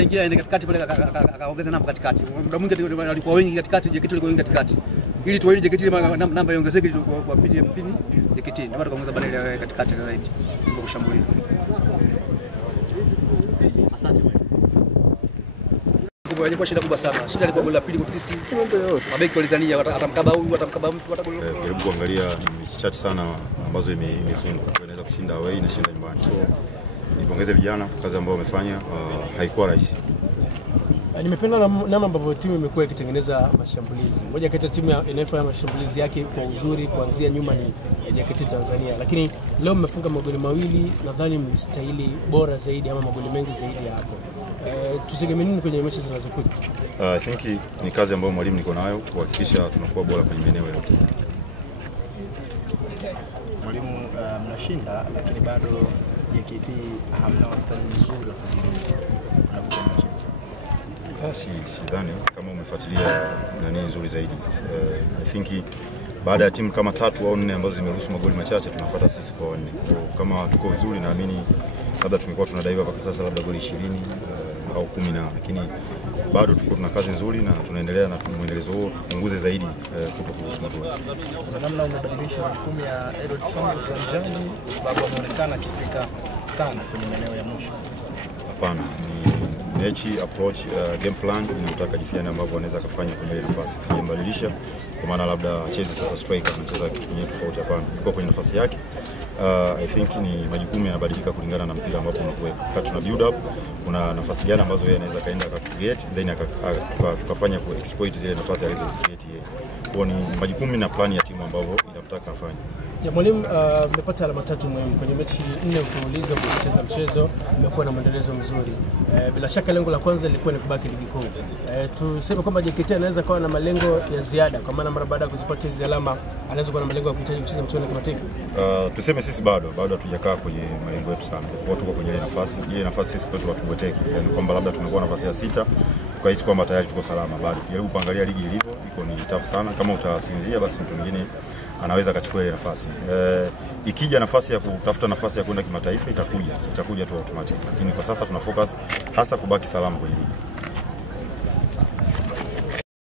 Ingia katikati pale akaongeza namba katikati. Muda mwingi alikuwa wengi katikati, JKT alikuwa wengi katikati. Ili tuwaini JKT namba iongezeke kwa pini JKT. Na baada tukaongeza bana katikati zaidi. Kwa kushambulia. Asante wewe. Ilikuwa shida kubwa sana. Shida ilikuwa goli la pili kwa sisi. Mabeki walizania atamkaba huyu, atamkaba mtu, atakula. Jaribu kuangalia mechi chache sana ambazo imefungwa. Inaweza kushinda away na shinda nyumbani. So nipongeze vijana kazi ambayo wamefanya, haikuwa rahisi. Nimependa namna ambavyo timu imekuwa ikitengeneza mashambulizi. Moja kati ya timu inayofanya mashambulizi yake kwa uzuri kuanzia nyuma ni JKT Tanzania. Lakini leo mmefunga magoli mawili, nadhani mstahili bora zaidi ama magoli mengi zaidi ya hapo. Tutegemee nini kwenye mechi zinazokuja? I think ni kazi ambayo mwalimu niko nayo kuhakikisha tunakuwa bora kwenye maeneo yote. Mwalimu, mnashinda lakini bado JKT hamna wastani mzuri wa sidhani kama umefuatilia nani nzuri zaidi. I think baada ya timu kama 3 au 4 ambazo zimeruhusu magoli machache tunafuata sisi kwa 4. Kama tuko vizuri naamini labda tungekuwa tunadaiwa mpaka sasa labda goli 20 au 10 lakini bado tuko tuna kazi nzuri na tunaendelea na muendelezo huo tupunguze zaidi kutokuruhusu magoli. Kuna namna umebadilisha majukumu ya Edward Song uwanjani sababu anaonekana akifika sana kwenye maeneo ya mwisho? Hapana, ni mechi approach, game plan inamtaka jinsi gani ambavyo anaweza kufanya kwenye ile nafasi. Sijambadilisha kwa maana labda acheze sasa striker anacheza kitu kingine tofauti, hapana. Yuko kwenye nafasi yake. I think ni majukumu yanabadilika kulingana na mpira ambapo unakuwepo. Wakati tuna build up kuna nafasi gani ambazo yeye anaweza kaenda create then tukafanya ku exploit zile nafasi alizozicreate yeye. Kwa ni majukumu na plan ya timu ambavyo inamtaka afanye. Mwalimu, mmepata alama 3 muhimu kwenye mechi 4 mfululizo kucheza mchezo, imekuwa na maendelezo mzuri. Bila shaka lengo la kwanza lilikuwa ni kubaki ligi kuu. Tuseme kwamba JKT anaweza kuwa na malengo ya ziada kwa maana mara baada ya kuzipata hizo alama anaweza kuwa na malengo ya kuhitaji kucheza mchezo wa kimataifa. Tuseme sisi bado hatujakaa kwenye malengo yetu sana. Kwa tuko kwenye ile nafasi sisi kwetu hatuboteki. Yaani kwamba labda tumekuwa nafasi ya 6 tukahisi kwamba tayari tuko salama. Bado jaribu kuangalia ligi ilivyo, iko ni tough sana. Kama utasinzia basi mtu mwingine anaweza akachukua ile nafasi. Ikija nafasi ya kutafuta nafasi ya kwenda kimataifa itakuja tu automatic. Lakini kwa sasa tuna focus hasa kubaki salama kwenye ligi.